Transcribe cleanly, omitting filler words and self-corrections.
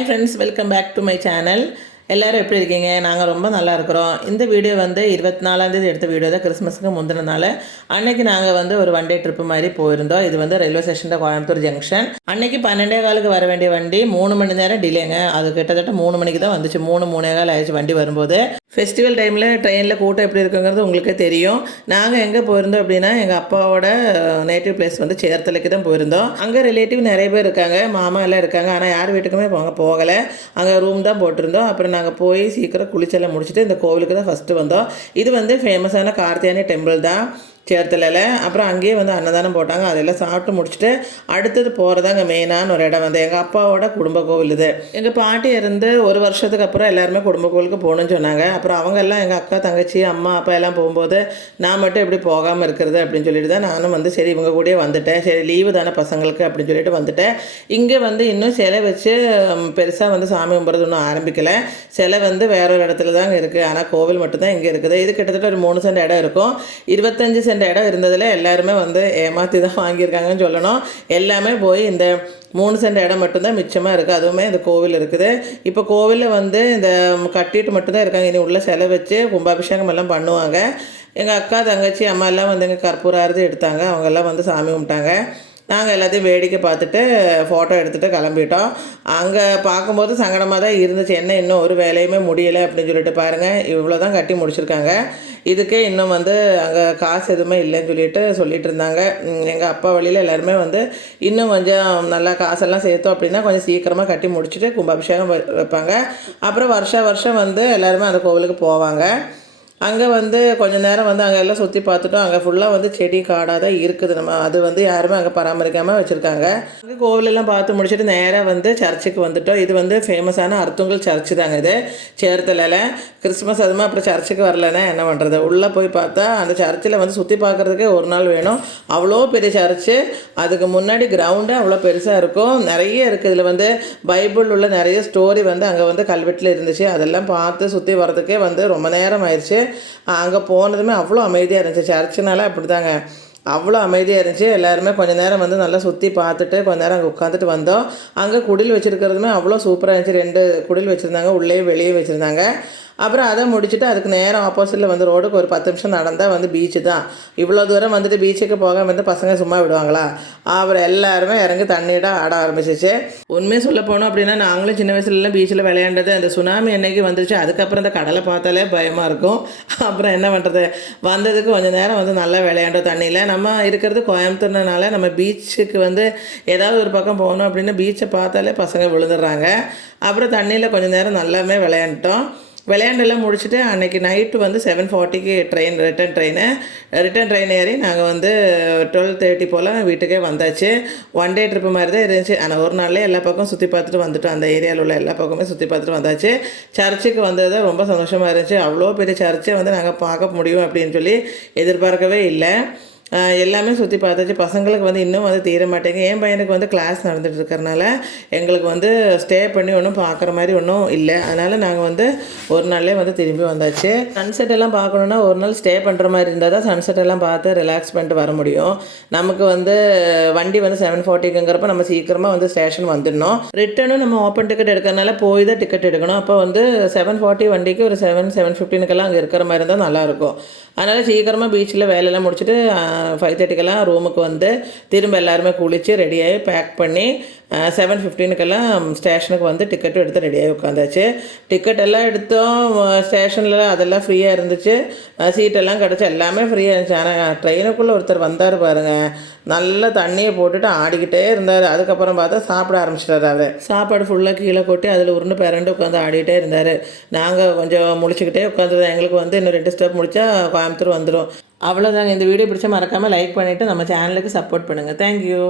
Hi friends, welcome back to my channel. எல்லோரும் எப்படி இருக்கீங்க? நாங்கள் ரொம்ப நல்லா இருக்கிறோம். இந்த வீடியோ வந்து 24ஆம் தேதி எடுத்த வீடியோ தான், கிறிஸ்மஸுக்கு முந்தின நாள். அன்னைக்கு நாங்கள் வந்து ஒரு ஒன் டே ட்ரிப்பு மாதிரி போயிருந்தோம். இது வந்து ரயில்வே ஸ்டேஷன் கோயம்புத்தூர் ஜங்ஷன். அன்னைக்கு 12:15 வர வேண்டிய வண்டி 3 மணி நேரம் டிலேங்க. அது கிட்டத்தட்ட 3 மணிக்கு தான் வந்துச்சு. 3:15 ஆயிடுச்சு வண்டி வரும்போது. ஃபெஸ்டிவல் டைமில் ட்ரெயினில் கூட்டம் எப்படி இருக்குங்கிறது உங்களுக்கே தெரியும். நாங்கள் எங்கே போயிருந்தோம் அப்படின்னா, எங்கள் அப்பாவோட நேட்டிவ் பிளேஸ் வந்து சேர்த்தலைக்கு தான் போயிருந்தோம். அங்கே ரிலேட்டிவ் நிறைய பேர் இருக்காங்க, மாமா எல்லாம் இருக்காங்க. ஆனால் யார் வீட்டுக்குமே போகலை. அங்கே ரூம் தான் போட்டிருந்தோம். அப்புறம் நாங்கள் போய் சீக்கிரம் குளிச்செல்லாம் முடிச்சுட்டு இந்த கோவிலுக்கு தான் ஃபஸ்ட்டு வந்தோம். இது வந்து ஃபேமஸான கார்த்தியானி டெம்பிள் தான் சேர்த்தலையில். அப்புறம் அங்கேயே வந்து அன்னதானம் போட்டாங்க. அதெல்லாம் சாப்பிட்டு முடிச்சுட்டு அடுத்தது போகிறதாங்க மெயினான ஒரு இடம் வந்து எங்கள் அப்பாவோட குடும்ப கோவில். இது எங்கள் பாட்டி இருந்து ஒரு வருஷத்துக்கு அப்புறம் எல்லாருமே குடும்ப கோவிலுக்கு போகணுன்னு சொன்னாங்க. அப்புறம் அவங்க எல்லாம் எங்கள் அக்கா, தங்கச்சி, அம்மா, அப்பா எல்லாம் போகும்போது நான் மட்டும் எப்படி போகாமல் இருக்கிறது அப்படின்னு சொல்லிட்டு தான் நானும் வந்து சரி இவங்க கூடயே வந்துட்டேன். சரி லீவு தானே பசங்களுக்கு அப்படின்னு சொல்லிட்டு வந்துட்டேன். இங்கே வந்து இன்னும் சிலை வச்சு பெருசாக வந்து சாமி கும்பிட்றது ஒன்றும் ஆரம்பிக்கலை. சிலை வந்து வேற ஒரு இடத்துல தாங்க இருக்குது. ஆனால் கோவில் மட்டும்தான் இங்கே இருக்குது. இது கிட்டத்தட்ட ஒரு 3 சென்ட் இடம் இருக்கும். 25 சென்ட் இடம் இருந்ததில் எல்லாருமே வந்து ஏமாற்றி தான் வாங்கியிருக்காங்கன்னு சொல்லணும். எல்லாமே போய் இந்த 3 சென்ட் இடம் மட்டும்தான் மிச்சமாக இருக்குது. அதுவுமே இந்த கோவில் இருக்குது. இப்போ கோவிலில் வந்து இந்த கட்டிட்டு மட்டும்தான் இருக்காங்க. இனி உள்ள சிலை வச்சு கும்பாபிஷேகம் எல்லாம் பண்ணுவாங்க. எங்கள் அக்கா, தங்கச்சி, அம்மா எல்லாம் வந்து எங்கள் கற்பூராரதி எடுத்தாங்க. அவங்கெல்லாம் வந்து சாமி கும்பிட்டாங்க. நாங்கள் எல்லாத்தையும் வேடிக்கை பார்த்துட்டு ஃபோட்டோ எடுத்துகிட்டு கிளம்பிட்டோம். அங்கே பார்க்கும்போது சங்கடமாக தான் இருந்துச்சு. என்ன இன்னும் ஒரு வேலையுமே முடியலை அப்படின்னு சொல்லிட்டு பாருங்கள், இவ்வளோ தான் கட்டி முடிச்சிருக்காங்க. இதுக்கே இன்னும் வந்து அங்கே காசு எதுவுமே இல்லைன்னு சொல்லிட்டு இருந்தாங்க. எங்கள் அப்பா வழியில் எல்லாருமே வந்து இன்னும் கொஞ்சம் நல்லா காசெல்லாம் சேர்த்தோம் அப்படின்னா கொஞ்சம் சீக்கிரமாக கட்டி முடிச்சுட்டு கும்பாபிஷேகம் வைப்பாங்க. அப்புறம் வருஷம் வந்து எல்லாருமே அந்த கோவிலுக்கு போவாங்க. அங்கே வந்து கொஞ்சம் நேரம் வந்து அங்கே எல்லாம் சுற்றி பார்த்துட்டோம். அங்கே ஃபுல்லாக வந்து செடி காடாக தான் இருக்குது. நம்ம அது வந்து யாருமே அங்கே பராமரிக்காமல் வச்சுருக்காங்க. அங்கே கோவிலெல்லாம் பார்த்து முடிச்சுட்டு நேராக வந்து சர்ச்சுக்கு வந்துட்டோம். இது வந்து ஃபேமஸான அர்த்துங்கல் சர்ச்சு தாங்க இது சேர்த்தலையில். கிறிஸ்மஸ் அதுமா அப்புறம் சர்ச்சுக்கு வரலன்னா என்ன பண்ணுறது? உள்ளே போய் பார்த்தா அந்த சர்ச்சில் வந்து சுற்றி பார்க்குறதுக்கே ஒரு நாள் வேணும். அவ்வளோ பெரிய சர்ச்சு. அதுக்கு முன்னாடி கிரவுண்டு அவ்வளோ பெருசாக இருக்கும். நிறைய இருக்குது. இதில் வந்து பைபிள் உள்ள நிறைய ஸ்டோரி வந்து அங்கே வந்து கல்வெட்டில் இருந்துச்சு. அதெல்லாம் பார்த்து சுற்றி வர்றதுக்கே வந்து ரொம்ப நேரம் ஆயிடுச்சு. அங்கே போனதுமே அவ்வளோ அமைதியாக இருந்துச்சு. சர்ச்சுனால அப்படி தாங்க, அவ்வளோ அமைதியாக இருந்துச்சு. எல்லாருமே கொஞ்சம் நேரம் வந்து நல்லா சுற்றி பார்த்துட்டு கொஞ்சம் நேரம் அங்கே உட்காந்துட்டு வந்தோம். அங்கே குடில் வச்சுருக்கிறதுமே அவ்வளோ சூப்பராக இருந்துச்சு. 2 குடில் வச்சுருந்தாங்க, உள்ளே வெளியே வச்சுருந்தாங்க. அப்புறம் அதை முடிச்சுட்டு அதுக்கு நேரம் ஆப்போசிட்டில் வந்து ரோடுக்கு ஒரு 10 நிமிஷம் நடந்தால் வந்து பீச்சு தான். இவ்வளோ தூரம் வந்துட்டு பீச்சுக்கு போகாமல் வந்து பசங்க சும்மா விடுவாங்களா? அப்புறம் எல்லாருமே இறங்கி தண்ணியிட ஆட ஆரம்பிச்சிச்சு. உண்மையை சொல்ல போனோம் அப்படின்னா, நாங்களும் சின்ன வயசுலலாம் பீச்சில் விளையாண்டது. அந்த சுனாமி என்னைக்கு வந்துச்சு, அதுக்கப்புறம் இந்த கடலை பார்த்தாலே பயமாக இருக்கும். அப்புறம் என்ன பண்ணுறது, வந்ததுக்கு கொஞ்சம் நேரம் வந்து நல்லா விளையாண்டோம் தண்ணியில். நம்ம இருக்கிறது கோயம்புத்தூர்னால நம்ம பீச்சுக்கு வந்து ஏதாவது ஒரு பக்கம் போகணும் அப்படின்னு பீச்சை பார்த்தாலே பசங்க விழுந்துடுறாங்க. அப்புறம் தண்ணியில் கொஞ்சம் நேரம் நல்லாமே விளையாண்டோம். விளையாண்டெல்லாம் முடிச்சுட்டு அன்றைக்கி நைட்டு வந்து 7:40க்கு ரிட்டன் ட்ரெயின் ஏறி நாங்கள் வந்து 12:30 போல் வீட்டுக்கே வந்தாச்சு. ஒன் டே ட்ரிப்பு மாதிரி தான் இருந்துச்சு. ஆனால் ஒரு நாள்லேயே எல்லா பக்கம் சுற்றி பார்த்துட்டு வந்துட்டோம். அந்த ஏரியாவில் உள்ள எல்லா பக்கமே சுற்றி பார்த்துட்டு வந்தாச்சு. சர்ச்சுக்கு வந்தது தான் ரொம்ப சந்தோஷமாக இருந்துச்சு. அவ்வளோ பெரிய சர்ச்சை வந்து நாங்கள் பார்க்க முடியும் அப்படின்னு சொல்லி எதிர்பார்க்கவே இல்லை. எல்லாமே சுற்றி பார்த்தாச்சு. பசங்களுக்கு வந்து இன்னும் வந்து தீர மாட்டேங்க. என் பையனுக்கு வந்து கிளாஸ் நடந்துகிட்டு இருக்கிறனால எங்களுக்கு வந்து ஸ்டே பண்ணி ஒன்றும் பார்க்குற மாதிரி ஒன்றும் இல்லை. அதனால் நாங்கள் வந்து ஒரு நாள்லேயே வந்து திரும்பி வந்தாச்சு. சன்செட் எல்லாம் பார்க்கணுன்னா ஒரு நாள் ஸ்டே பண்ணுற மாதிரி இருந்தால் தான் சன்செட் எல்லாம் பார்த்து ரிலாக்ஸ் பண்ணிட்டு வர முடியும். நமக்கு வந்து வண்டி வந்து 7:40ங்கிறப்ப நம்ம சீக்கிரமாக வந்து ஸ்டேஷன் வந்துடணும். ரிட்டனும் நம்ம ஓப்பன் டிக்கெட் எடுக்கிறனால போய் தான் டிக்கெட் எடுக்கணும். அப்போ வந்து 7:40 வண்டிக்கு ஒரு 7:15க்கெல்லாம் அங்கே இருக்கிற மாதிரி இருந்தால் நல்லாயிருக்கும். அதனால் சீக்கிரமாக பீச்சில் வேலையெல்லாம் முடிச்சுட்டு 5:30க்கெல்லாம் ரூமுக்கு வந்து திரும்ப எல்லாருமே குளித்து ரெடியாகி பேக் பண்ணி 7:15க்கெல்லாம் ஸ்டேஷனுக்கு வந்து டிக்கெட்டும் எடுத்து ரெடியாகி உட்காந்தாச்சு. டிக்கெட் எல்லாம் எடுத்தோம். ஸ்டேஷனில் அதெல்லாம் ஃப்ரீயாக இருந்துச்சு. சீட்டெல்லாம் கிடச்சி எல்லாமே ஃப்ரீயாக இருந்துச்சு. ஆனால் ட்ரெயினுக்குள்ளே ஒருத்தர் வந்தார் பாருங்கள், நல்லா தண்ணியை போட்டுட்டு ஆடிக்கிட்டே இருந்தார். அதுக்கப்புறம் பார்த்தா சாப்பிட ஆரம்பிச்சிட்டார். அவர் சாப்பாடு ஃபுல்லாக கீழே கொட்டி அதில் உருண்டு பேரண்டு உட்காந்து ஆடிக்கிட்டே இருந்தார். நாங்கள் கொஞ்சம் முழிச்சுக்கிட்டே உட்காந்துருந்தோம். எங்களுக்கு வந்து இன்னும் 2 ஸ்டெப் முடித்தா கோயம்புத்தூர் வந்துடும். அவ்வளோதாங்க. இந்த வீடியோ பிடிச்சா மறக்காமல் லைக் பண்ணிவிட்டு நம்ம சேனலுக்கு சப்போர்ட் பண்ணுங்கள். தேங்க்யூ.